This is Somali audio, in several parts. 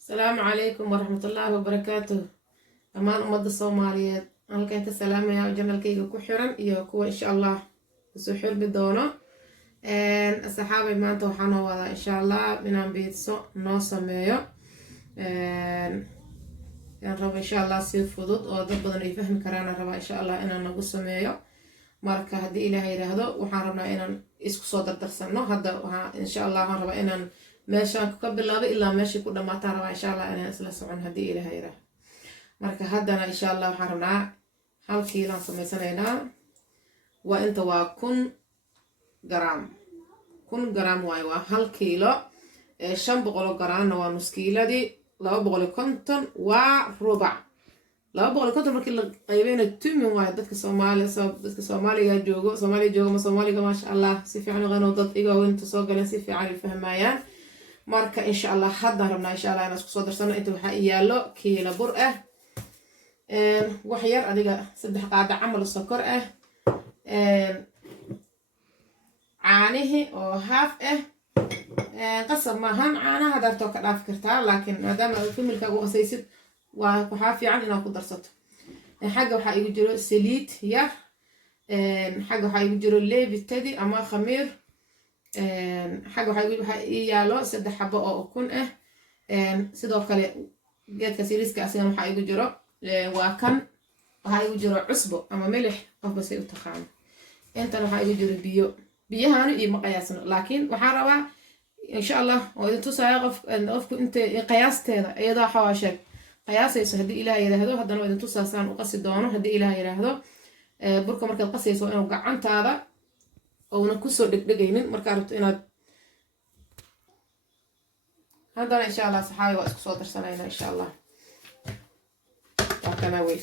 السلام عليكم ورحمة الله وبركاته. أمان أمد الصوماليات أنا كنت سلام يا جنال كيغا كحرا إيو كوا إن شاء الله سحر بدونه الصحابة ما أنتو حانو ولا إن شاء الله بنام بيتسو نوصا ميو رب إن شاء الله سير فضوط ودب بدن يفهم كرانا رب إن شاء الله إنا نقص ميو marka hadii ilaahay yiraahdo waxaan rabnaa inaan isku soo dardarsano hadda waxa insha Allah waxaan rabaa inaan meeshaan ka bilaabo ilaa meeshii ku dhamaataan rabaa insha Allah inaan isla socon hadii ilaahay yiraahdo marka haddana insha Allah waxaan rabnaa hal kiilan sameysanaynaa waa inta waa 1 gram waa hal kiilo 500 gramna waa nus kiiladii 250 waa rubac laba boqol konton markii la qaybeyna tumin waa dadka Soomaaliga joogo ma Soomaaliga ma sha Allah si fiican qano dad iga inta soo galeen si fiican fahmayaan marka insha Allah hadda rabnaa insha Allah inaan isku soo darsano inta waxa yaalo kiilo bur ah wax yar adiga 3 qaada camal sokor ah caanihi oo haaf ah qasab ma han caanaha darto ka dhaaf kartaa laakiin maadaama familkaagu qasaysid waxaa fiican inaad ku darsato xagga waxaa igu jiro saliid yar xagga waxaa igu jiro leebitadi ama khamiir xagga waxaa ii yaalo 3 xabo oo ukun ah sidoo kale geedka siriiska asina waxaa igu jiro waa kan waxaa igu jiro cusbo ama milix qofba say u taqaan intan waxaa igu jiro biyahaanu iyo maqayaasno laakiin waxaan rabaa insha Allah oo idin tusaaya qofku inta qiyaasteeda iyadoo xawaasheeg قياسيس هدي إلهي يراهدو هذا نوع تنتصاصان وقصد دونه هدي إلهي يراهدو بركة مركز قصيص وإنه قعنت هذا أو نكسر دقيقين مركز إنه هذا إن شاء الله صحاوي وأسك صوتر سنين إن شاء الله وكناوي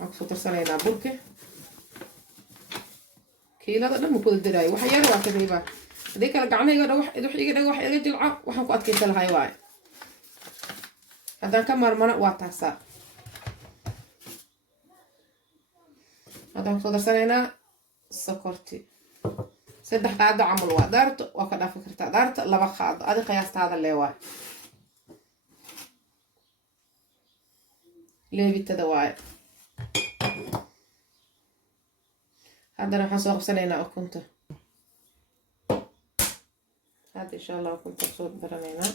أسك صوتر سنين بركة كي لا لما كل دراي وحيانا وكذا هذيك رجعنا يقدر واحد يرجع وحن قد كيس الهاي واي هذا كم مرة واتسا هذا صدر سنة سكرتي 3 قاعدة عمل وقدرت وكذا فكرت قدرت لا بخاض هذا قياس هذا اللي واي ليه بيتدواي هذا أنا حصل سنة أو كنت هذا إن شاء الله كنت أصور برمينا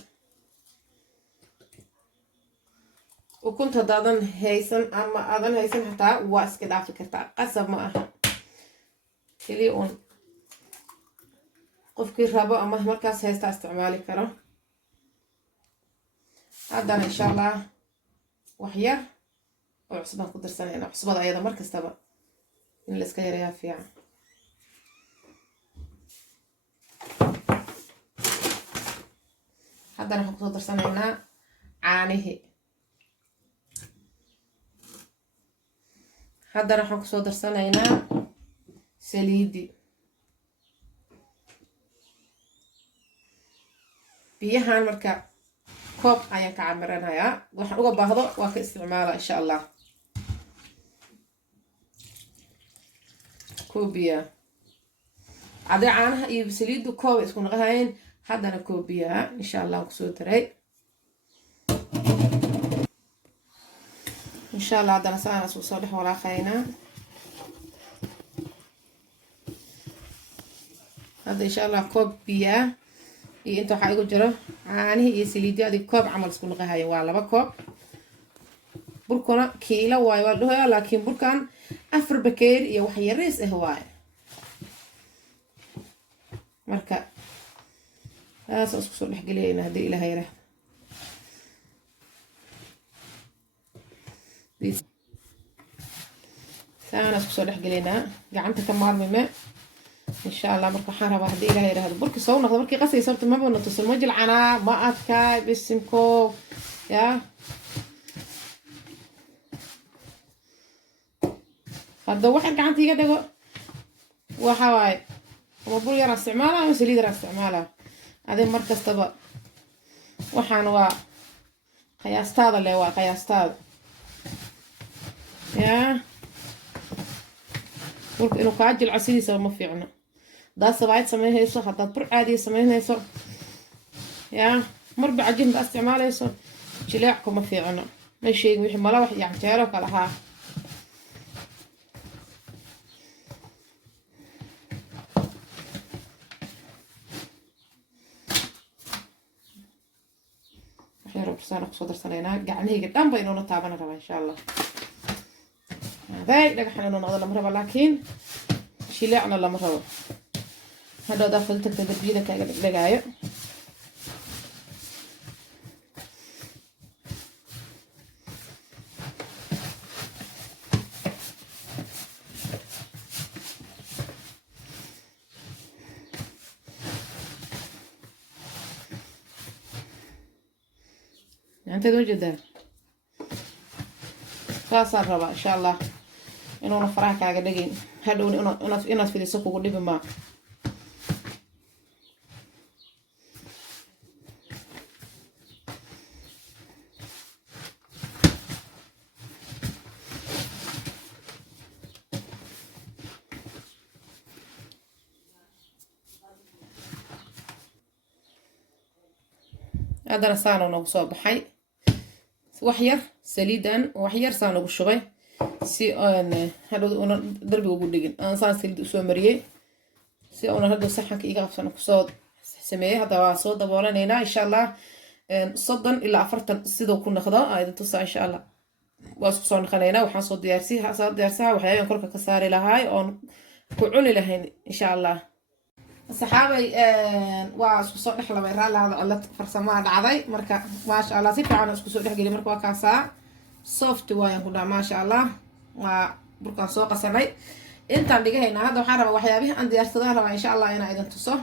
وكنت أظن هيسن أما أظن هيسن حتى واسك دافع كرتا قصب معها كليون قف كيرابو أما مركز هيستا استعمالي كرا هذا إن شاء الله وحير وعصبان قدر سنة عصبان أيضا مركز تبع إن الإسكايريا فيها هذا أنا حكتو درسانينا عانيه هذا أنا حكتو درسانينا سليدي بيهان مركا كوب أيان كعمرنا يا وحن أقول بهذا وك استعماله إن شاء الله كوبيا عادي عانها يبسليدو كوب يكون غاين هذا أنا كوبيا إن شاء الله وكسوتري إن شاء الله هذا نسأنا صالح ولا خينا هذا إن شاء الله كوبيا أنتوا حاجة جرا عني يسليدي هذه كوب عمل سكون غاين ولا بكوب بركنا كيلو واي وله لكن بركان أفر بكير يوحي الرئيس هواي مركا هذا أسكسر لح قلينا هدي إلى هيره ثاني أسكسر لح قلينا قعنت كمار من ماء إن شاء الله مركا حارة هدي إلى هيره هذا بركي صونا هذا بركي قصي صرت ما بنتصل مجل عنا ما أتكاي بسمكو يا هذا واحد قعنت يقدر وحواي وبقول يرى استعمالها وسليد يرى استعمالها هذا مركز طبق وحان قياستاذ اللي هو قياستاذ يا قلت إنه كعجل عسيسة وما في عنا دا سبعيد سميهيسو حتى بر عادي سميهيسو يا مربع عجين باستعماليسو جليعكم ما في عنا ماشي وحي ملاوح يعني جيروك على ها رب رسالة صدر سنينا قاعني قدام بينونا تابنا ربا إن شاء الله هذا لقى حنا نقدر لمرة لكن شيلعنا لمرة هذا داخل تكتب بيدك كأجل دقايق أنت توجد خاصة ربا إن شاء الله إنه نفرح كأجل دقين هذا إنه في السوق وقولي بما هذا رسالة نوصل بحي وحير سليدا وحير سانو بالشغل سي أنا هذا أنا دربي وجودين أنا صار سليد أسوامريه سي أنا هذا صحة كإيجاب سنة كصاد سميه هذا صاد دبولا نينا إن شاء الله صدا إلا عفرت سيدو كنا خضاء أيضا تصع إن شاء الله واسقصون خلينا وحصاد ديارسي حصاد ديارسها وحياة كرك كساري لهاي أو كعون لهين إن شاء الله صحابي واسقصون نحلا بيرها لهذا الله فرسمان عضي مركا ما شاء الله سيف عنا اسقصون نحجي مركا كاسا soft وايا كنا ما شاء الله وبركان سوق سناي انت اللي هنا هذا وحنا وحيابه عندي ارتضاها ان شاء الله انا اذا تصح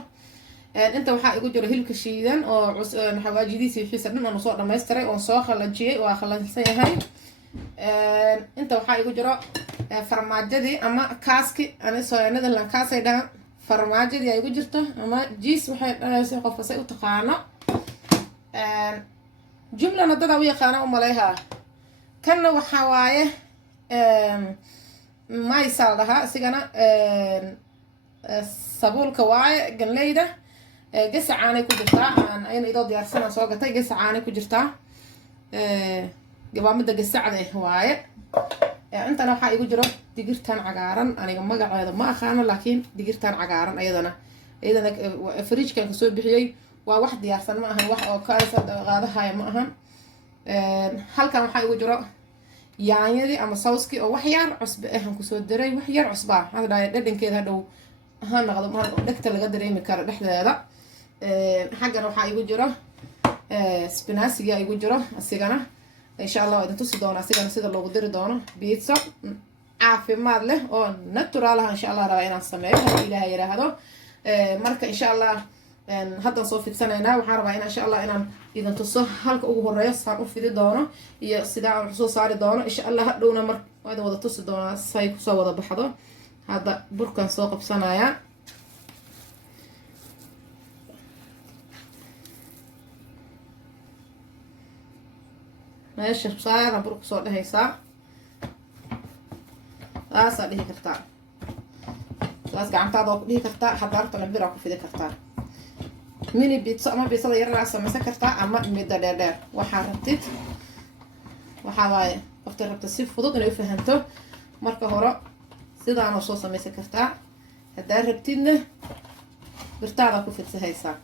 انت waxaa igu jiro hilibka shiidan oo xawaajidiisa xiisan inaan soo dhameystiray oo soo khalajiyay waa khalansan yahay inta waxaa igu jiro farmaajadii ama kaaski ana soo Netherland kaasay dhahan farmaajadii ay igu jirto ama jiis waxay dhanaysaa qofka say u taqaano jumlana dad ay yaqaan u maleeyaha kana waxa waaye ما يسالها سيجنا سبولك واي جنليدا قصة عاني كجرتا أنا إذا ديار سنة سوقتها قصة عاني كجرتا قبل مدة قصة عليه واي أنت لو حقيقي جرب دقيرتان عقارن أنا جمع هذا ما أخانا لكن دقيرتان عقارن أيضا فريج كان كسور بحيي وواحد ديار سنة ما أهم واحد أو كارثة غاضة هاي ما أهم هل كان حقيقي جرب يعني أما صوصكي أو وحيار عصب إحنا كسور دري وحيار عصبة هذا دين كده هذا هنا غضب هذا دكتور لقدر يمي كار رحلة هذا حاجة روح يجوجره سبناس يجي يجوجره السجنة إن شاء الله إذا تصدقون السجنة سيد الله قدر دونه بيتصل عافية ماله أو نتورالها إن شاء الله رأينا السماء إلى هاي هذا مركز إن شاء الله هذا صوفي سنة هنا وحربنا إن شاء الله إن إذا تصح هلك أوه الرئيس صار في دونه يصدع الحصول صار دونه إن شاء الله هدونا مر وهذا وضع تصدقون سايك صوّد بحضه هذا بركان سوق بصنايع ماشي بصاير برك صوت هي صار أصل ليه كرتان لاس قاعد تعضق ليه كرتان حضرت البيرة في ذا كرتان ميني بيتص ما بيصل يرجع سمسة كرتان أما ميدا دار وحرتت وحواي افترضت السيف فضوط إنه فهمته مركه هراء سيدا أنا صوصة ميسا كرتان هدا ربتينه برتاعة كوفت سهيسا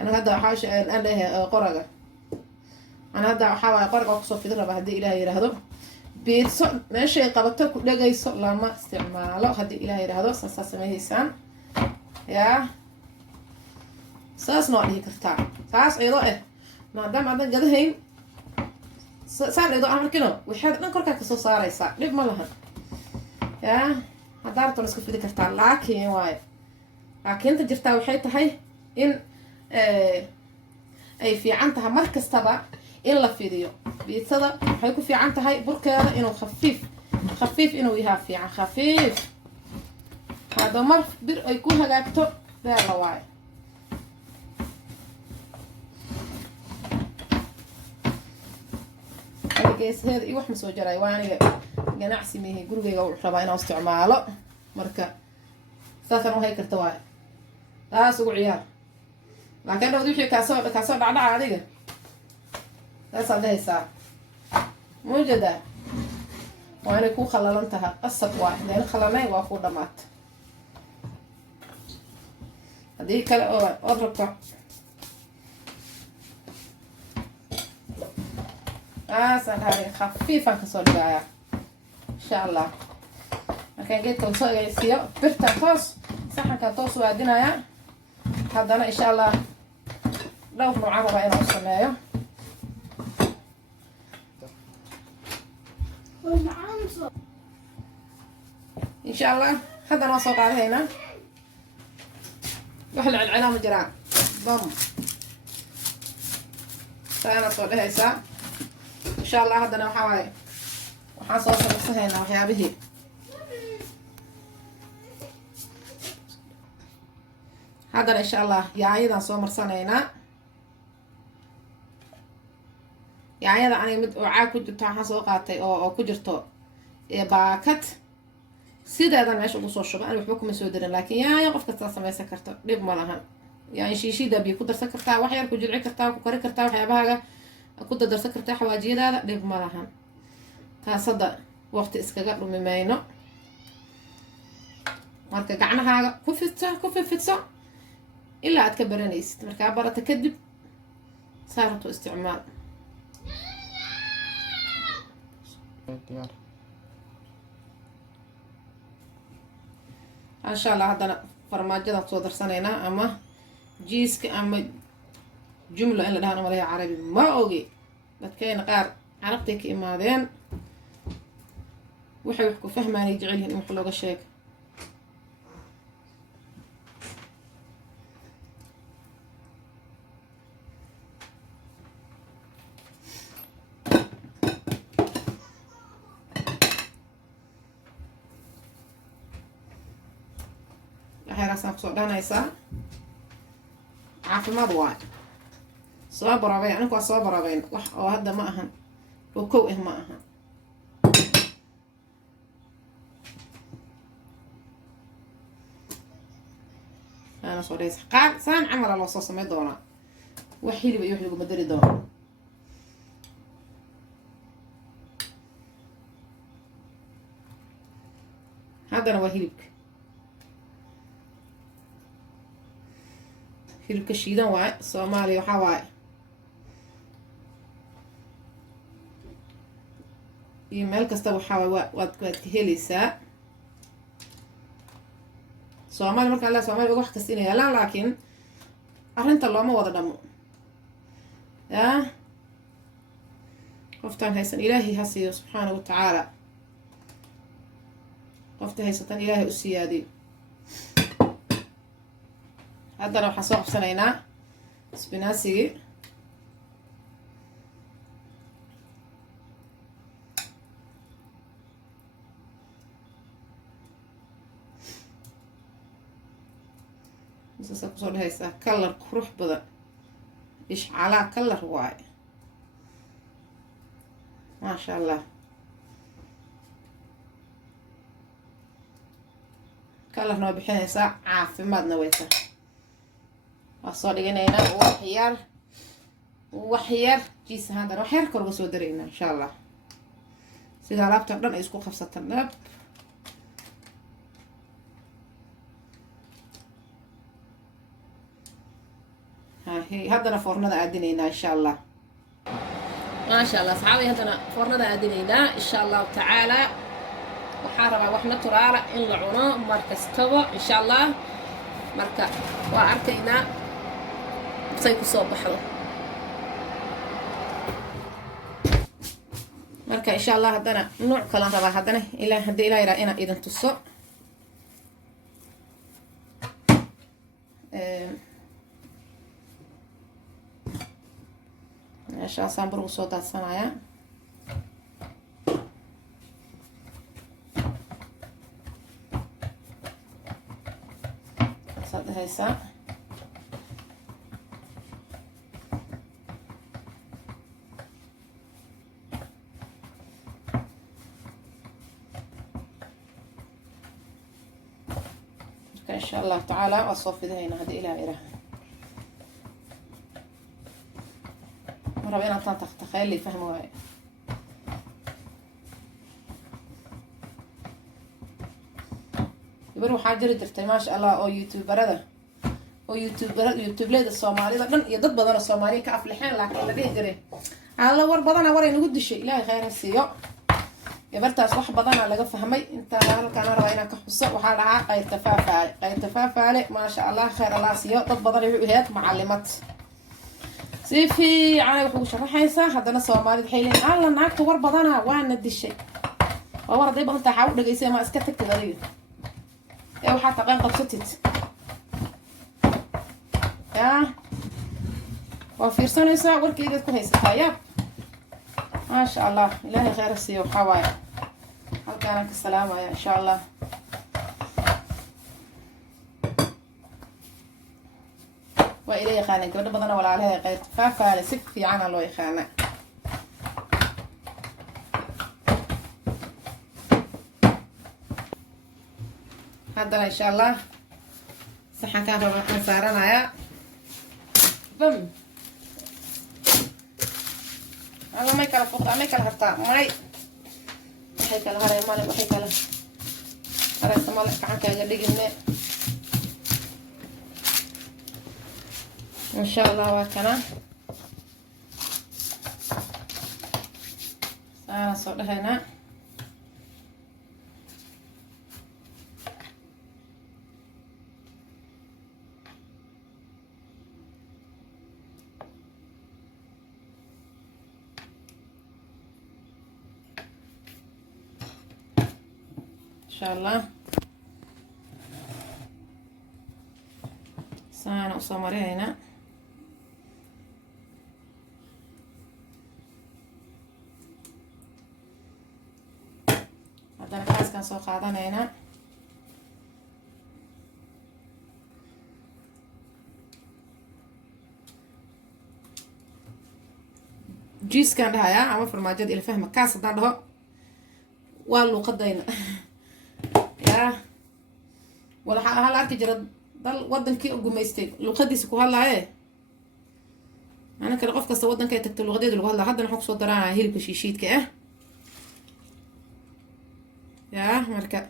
أنا هدا حاش الآن له قرقة أنا هدا حاول قرقة وقصو في ذرة بهدي إلهي رهدو بيتص ماشي قبضته لقى يصق لما استعماله هدي إلهي رهدو ساسا ميسان يا ساس نوع ليه كرتان ساس أيضا ما دام عندنا جدهين سان أيضا أمر كنو وحد نكرك كسو صار يسا ليه ما لهن يا هدارت ونسكو في ذكرتان لكن واي لكن انت جرتا وحي تهي إن أي في عنتها مركز تبع إلا فيديو بيتصدق حيكون في عنتها بركة إنه خفيف إنه يهافي عن خفيف هذا مر يكون هجاكتو ده الله واي الجيس هذا يوح مسوجراي وأنا جناعسي ميه جروبي أو حربا أنا استعماله مركا ساسا هاي كرتواي taas ugu ciyaar laakiin dhowd wixii kaasoo dhacdhaca adiga taasaad dhehaysaa muujada waa inay ku khalalan tahay qasab waa hadayna khalanayn waa ku dhamaata haddii kale ood rabto taasaan dhahay khafiifaan kasoo dhigayaa insha allah markaan geedka lasoo egeysiiyo birtaan toos saxankaan toos u aadinayaa haddana insha allah dhowr noocaan rabaa inaan u sameeyo insha allah haddana waan soo qaadahaynaa wax la celcelaa ma jiraan bam saanaad soo dhehaysaa insha allah haddana waxaa waaye waxaan soo samaysahaynaa waxyaabihii haddana insha allah yaanyadaan soo marsanaynaa yaanyada aniga mid oo caag ku jirto waxaan soo qaatay oo ku jirto baakad sideedan meesha ugu soo shuba ani waxba kuma soo dirin laakiin yaanya qof kastaa samaysan karta dhib ma lahan yani shiishida biyo ku darsan kartaa wax yar ku jilci kartaa ku kari kartaa waxyaabahaaga ku dardarsan kartaa xawaajiyadaada dhib ma lahan taas hadda waqti iskaga dhumi mayno marka gacnahaaga ku fidfidso ilaa aad ka baranaysid markaa barata kadib saa rabto isticmaal insha allah haddana farmaajadaan kusoo darsanaynaa ama jiiska ama jumla in la dhahan umaleya carabi ma ogi dadkayna qaar carabtay ka imaadeen waxay wax ku fahmaanay jecel yihiin in wax looga sheego waxyaraasaan kusoo dhahanaysaa caafimaad waay soo barabeyn anigu waa soo barabeyn wax oo hadda ma ahan oo kow ah ma ahan ana soo dhahaysa qaar saan camala loo soo samey doonaa wax hilib iyo wax laguma dari doono haddana waa hilibka shiidan waaye soomaaliya waxaa waaye iyo meel kasta waxaa waaye waad ka helaysaa soomaaliya marka alla soomaliya wax kasta inay yaalaan laakiin arrinta looma wada dhamo yaa qoftaan haysan ilaahay ha siiyo subxaanahu watacaala qofta haysatan ilaahay u siyaadiyo haddana waxaan soo qabsanaynaa isbinaasigii misaasaa kusoo dhahaysaa kalar qurux badan ishcalaa kalar waaye maasha allah kalarna waa bixinaysaa caafimaadna wayta waa soo dhiganaynaa waxyar jiis ahaantana waxyar kor uga soo daraynaa insha allah sida alaabta dhan ay isku qabsata dhab haddana foornada aadinaynaa insha allah maasha allah asxaabay haddana foornada aadinaynaa insha allahu tacaala waxaa rabaa wax naturaala in la cuno mar kastaba insha allah marka waa arkaynaa say kusoo baxdo marka insha allah haddana nuuc kalan rabaa haddana haddii ilaa yaraa inaan idin tuso meeshaasaan bur usoo daadsanayaa saad dhahaysaa insha شاء الله تعالى وصف هنا هذه إلى إله مرة بينا تخيل لي فهموا هاي يبرو حاجر درتي ما شاء الله أو يوتيوبر هذا أو يوتيوب ليد الصومالي ضمن يضد بدن الصومالي كأفلحين لكن اللي جري على ور بدن ورا نقول شيء لا خير السيو يبرتاس wax badan laga fahmay inta halkaan rabaa ka xuso waxa dhaca qayb tafaafale ma sha Allah khayr Allah siyo dad badan wuxuu ahayd macallimad si fiican wuxuu sharaxaysaa hadana Soomaalidu waxay leeyihiin alla naagta war badana waana dishay waa war day badan taxaw dhageysay ma iska tagtay adiga ee waxa taqaan qabsatid ya waa fiirsanaysaa warkayga ku haysataa yaab ما شاء الله إلهي خير السيو حواي halkaan ka salaamaya insha Allah waa ilaa yaqaan gabadha badan walaalahay qayb faafaale si fiican loo yaqaan hadana insha Allah saxanka rabaa saaranaya bam أنا ما يكلا فوق ما يكلا هرتا ماي waxay kala haray maalin waxay kala haray samal gacankaaga dhigine insha Allah waa kana soo dhaxayna إن شاء الله سانا وصمري هنا هذا الكاس كان سوق هذا هنا جيس كان لها يا عم فرماجد إلى فهم كاس ده والله قدينا ولا هل أركي جرد ضل ودن كي أقوميستي لو خديس كوه الله إيه أنا كده قف كست ودن كي تكتب الغديد اللي هلا حدا نحط صوت رانا هيل بشيشيت كإيه يا مركب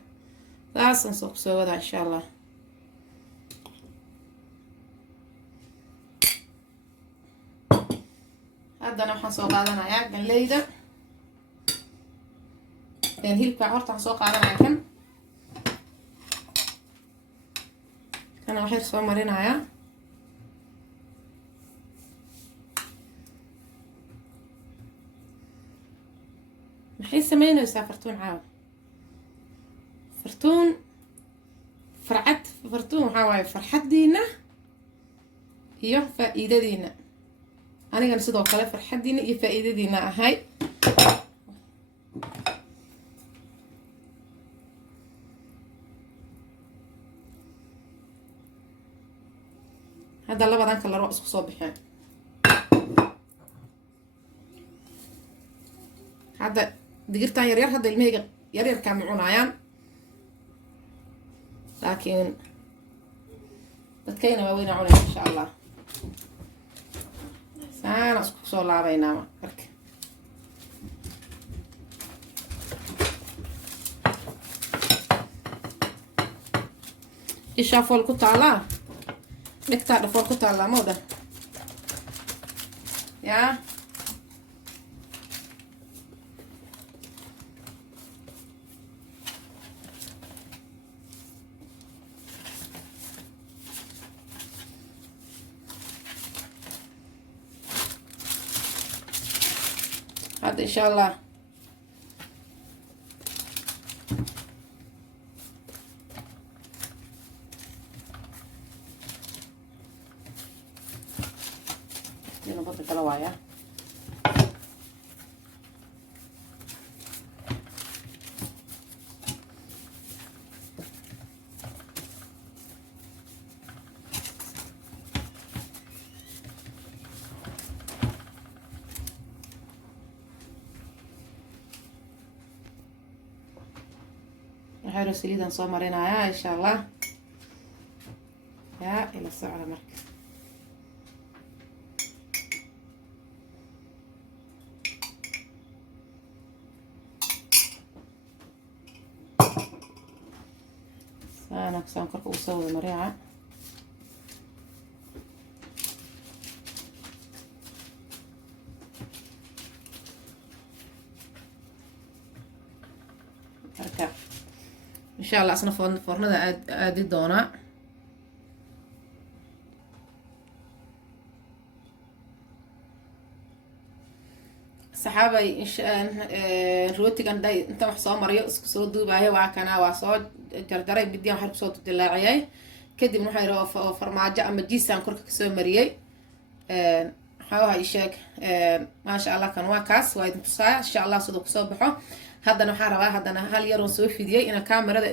لا سنسوق سوى ده إن شاء الله هذا أنا حنسوق هذا أنا يا قال لي ده يعني هيل كعورت حنسوق هذا أنا كم أنا waxay soo marinayaa maxay sameynaysaa fartuun caawa fartuun fartuun waxa waaye farxadiina iyo faa'iidadiina anigana sidoo kale farxadiina iyo faa'iidadiina ahay هذا لبدان كلا روح اسكو soo bixin هذا digirtan yar yar hada ilmahayga yar yar ka mucunayaan laakiin dadkayna waa weyna cunay insha Allah saana isku soo laabaynaa marka isha fol ku taala dhigtaa dhafoor ku taallaa mooda yaa هذا إن شاء الله نبطل كلاوايا حلو سليدا soo marinayaa insha Allah يا إلى الساعة مركز أنا كسان كرك وسوي مريعة أركب إن شاء الله أصلا فرنا ده أدي دونا saxaabay rootigan day inta wax soo mariyo isku soo duubaayo waa kana waa soo jarjaray bidiyan waxa kusoo dilaaciyay kadib waxay roo farmaajo ama jiisaan korka kasoo mariyay waxa sheeg ma sha Allah kan waa kaas waa idin tusaa insha Allah sidoo kusoo baxo haddana waxaan rabaa haddana hal yar oo soo fidiyay ina kaamirada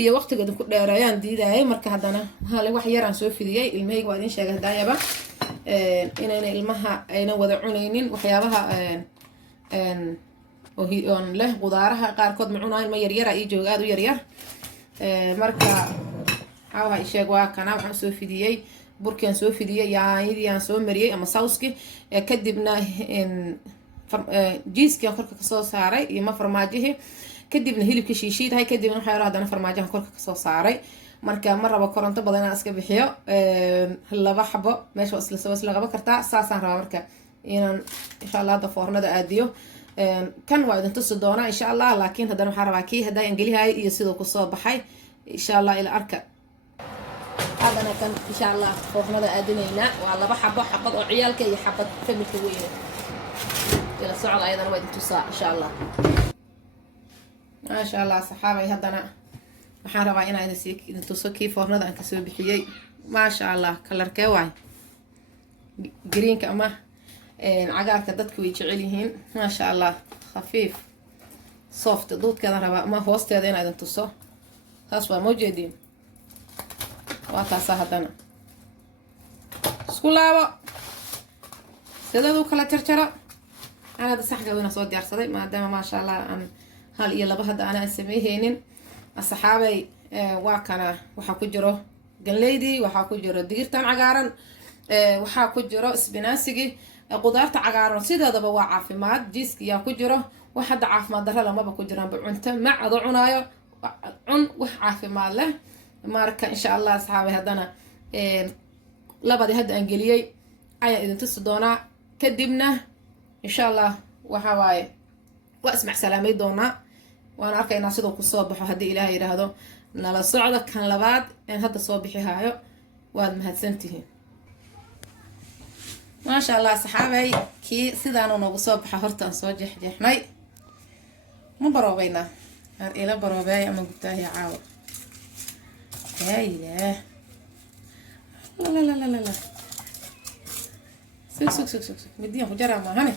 iyo waqtigeeda ku dheereeyaan diidayay marka haddana hal wax yar aan soo fidiyay ilmahayga waa idin sheegay daayaba inayna ilmaha ayna wada cunaynin waxyaabaha on leh qudaaraha qaarkood ma cunaayn ma yaryara ii jooga aad u yaryar marka waxa sheeg waa kana waxaan soo fidiyay burkian soo fidiyay yaayadii aan soo mariyay ama sauski kadibna jiiski aan korka kasoo saaray iyo ma farmaajihi kadibna hilibka shiishiidahay kadibna waxaa yaro haddana farmaajahan korka kasoo saaray marka ma rabo koronto badan inaan iska bixiyo laba xabo meesha isla qaban kartaa saasaan rabaa marka inaan insha Allah hadda foornada aadiyo kan waa idin tusi doonaa insha Allah laakiin haddana waxaan rabaa kii hadda aan gelihay iyo sidoo kusoo baxay insha Allah ila arka haddana kan insha Allah foornada aadinayna waa laba xabo xabad oo ciyaalka iyo xabad familka weyn ila socda ayadana waa idin tusaa insha Allah ما شاء الله صحابي هدنا waxaan rabaa inaan idin tuso kii foornada aan kasoo bixiyay ma sha Allah kalarkee waay greenka ama cagaarka dadku way jecel yihiin ma sha Allah khafiif soft doodkeeda rabaa ma hoosteeda inaan idin tuso taas waa mawjeedin waa taas haddana isku laabo sidoo kala jarjaro ana saxga wayna soo diyaarsaday maadaama ma sha Allah aan hal iyo laba hadda aan sameeyeen asxaabay waa kana waxa ku jiro galleydii waxa ku jiro digirtan cagaaran waxa ku jiro isbinaasigi qudaarta cagaaran sideedaba waa caafimaad jiiska yaa ku jiro wax hadda caafimaad darro lama ku jiraan cunto macdo cunaayo cun wax caafimaad leh marka insha Allah asxaabay haddana labadii hadda aan geliyay ayaan idin tusi doonaa kadibna insha Allah waxa waaye waa ismac salaamay doonaa waan arkaynaa sidoo ku soo baxo haddii ilaahay yiraahdo nala socdo kan labaad aan hadda soo bixi haayo waad mahadsantihiin ما شاء الله صحابي كي سيدانو نوغو soo baxa horta aan soo jeexjeexnay ma baroobeyna ar ila baroobay ama gubtaahay caawa يا لا لا لا لا لا سك مديهم خجرة ما هني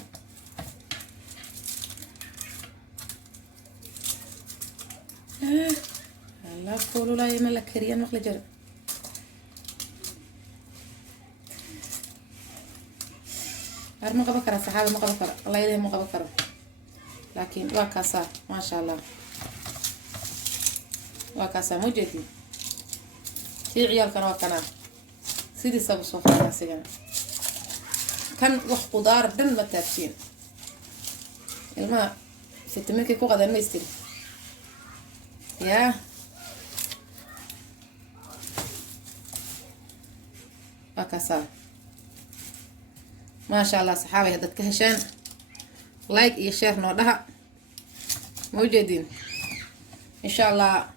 لا تقولوا لا يما لك كريان مخلي جرب ما قبل كرا صحابي ما قبل كرا الله يلهم ما قبل كرا لكن واكاسا ما شاء الله واكاسا مو جديد في عيال كانوا كنا سيدي سبوا صفحة سجن كان وح خضار دم ما تابشين الماء في التمركي كوغا ده ما يستري يا واكاسا ما شاء الله صحابي هدد كهشان لايك iyo share noo dhaha موجودين ان شاء الله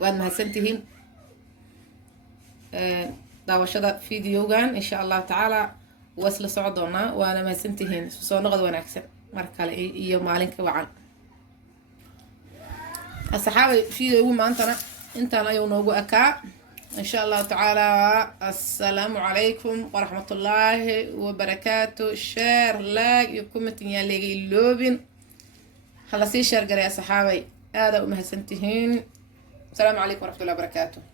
waad mahadsantihiin daawashada fiidiyogan insha Allah taala wasla socdoona waana mahadsantihiin soo noqod wanaagsan mar kale iyo maalinka wacan asxaabay fiidiyogu maantana intaan ayuu noogu akaa إن شاء الله تعالى السلام عليكم ورحمة الله وبركاته شير لايك يكومنت ياللي اللوبين هلا سي شير قرية صحابي هذا ومهسنتهين السلام عليكم ورحمة الله وبركاته.